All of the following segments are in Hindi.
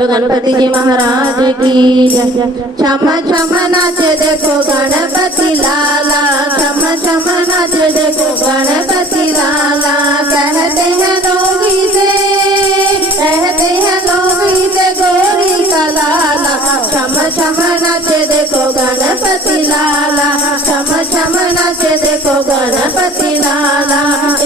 गणपति जी महाराज की जय। छम छम नाचे देखो गणपति लाला, छम छम नाचे देखो गणपति लाला। कहते हैं लोग इसे, कहते हैं लोग इसे गोरी का लाला। छम छम नाचे देखो गणपति लाला, छम छम नाचे देखो गणपति लाला।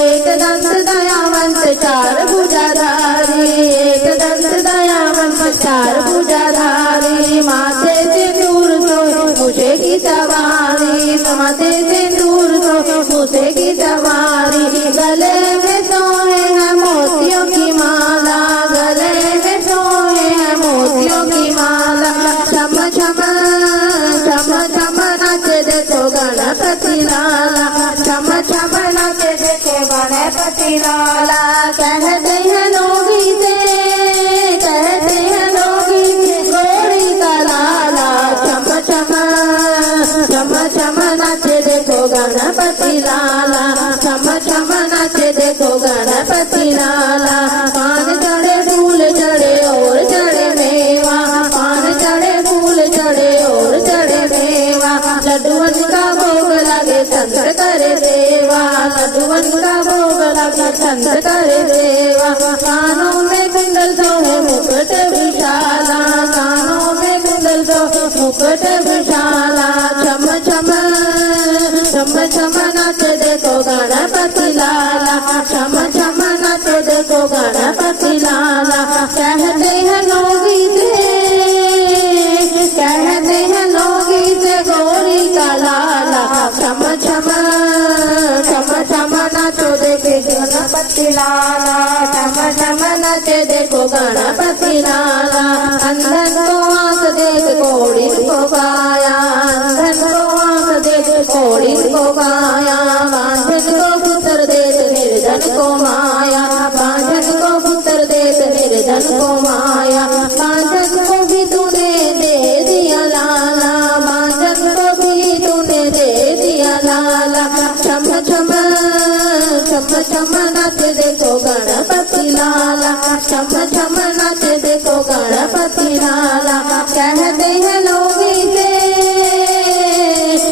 एक दंत दयावंत चार भुजाधारी, एक दंत दयावंत चार भुजाधारी। माथे से दूर तो मुझे की सवारी, माथे से दूर तो मुझे की सवारी। गले में सोए हैं मोतियों की माला, गले में सोए हैं मोतियों की माला। छम छम छम छम नाचे देखो गणपति लाला, छम छम नाचे देखो गणपति लाला। कहते हैं लोग इसे, कहते हैं लोग इसे गोरी का लाला। छम छम छम छम नाचे देखो गणपति लाला, छम छम नाचे देखो गणपति लाला। पान चढ़े फूल चढ़े और चढ़े मेवा, पान चढ़े फूल चढ़े और चढ़े मेवा। लड्डुअन का भोग लगे संत करे देवा, लड्डुअन का भोग लगे संत करे देवा। कानों में कुंडल सोहे मुकुट विशाला, कानों में कुंडल सोहे मुकुट विशाला। छम छम छम छम नाचे देखो गणपति लाला, छम छम नाचे देखो गणपति लाला। कहते हैं लोग इसे, कहते हैं लोग इसे गोरी का लाला। छम छम छम छम नाचो देखे गणपति लाला, छम छम नाचे देखो गणपति लाला। अंधन को आंख देख कोड़ी को गाया, अंधन को आंख देख कोड़ी को गाया। बांझन को पुत्र देत निर्धन को माया, बांझन को पुत्र देत निर्धन को माया। बांझन को भी तूने दे दिया लाला, बांझन को भी तूने दे दिया लाला। छम छम छम छम नाचे देखो गणपति लाला, छम छम नाचे देखो गणपति लाला। कहते हैं लोग इसे,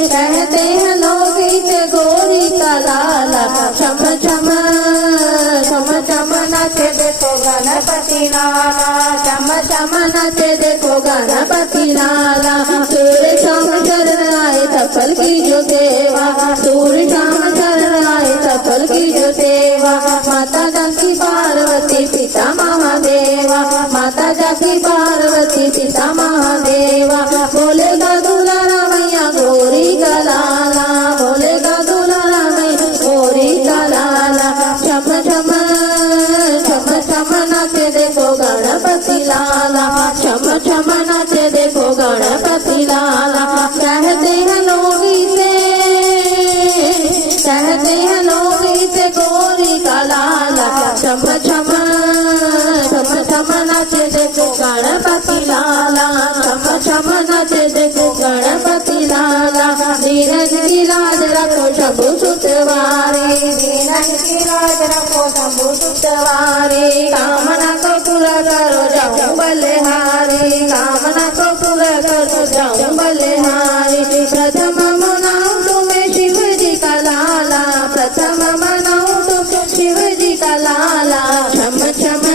कहते हैं लोग इसे गोरी का लाला। छम छम छम छम नाचे देखो गणपति लाला, छम छम नाचे देखो गणपति लाला। सूर्य शाम शरण आए सफल की जो सेवा, सूर्य शाम शरण आए सफल की जो सेवा। माता जाकी पार्वती पिता महादेवा, माता जाकी पार्वती पिता महादेवा। बोलेगा दुलारा मैया गोरी का लाला, बोलेगा दुलारा मैया गोरी का लाला। छम छम छम छम नाचे देखो गणपति लाला, छम छम नाचे देखो गणपति लाला। कहते हैं लोग इसे, कहते हैं लोग इसे गोरी का लाला। छम छम छम छम नाचे देखो गणपति लाला, छम छम नाचे देखो गणपति लाला। धीरज की लाज रखो शंभु सुतवारे, धीरज की लाज रखो शंभु सुतवारे। कामना को पूरा करो जाऊं बलिहारी, कामना को पूरा करो जाऊं बलिहारी। प्रथम मनाऊं तुम्हें शिव जी का लाला, प्रथम मनाऊं तुम्हें शिव जी का लाला। छम छम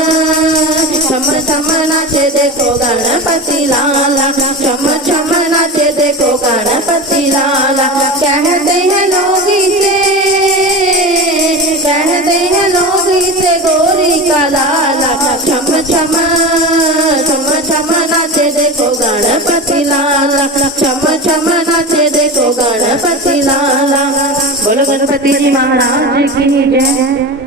छम छम नाचे देखो गणपति लाला, छम छम नाचे देखो गणपति लाला। कहते हैं लोग इसे, कहते हैं लोग इसे गोरी का लाला। छम छम छम छम नाचे देखो गणपति लाला, छम छम नाचे देखो गणपति लाला। बोलो गणपति जी महाराज की जय।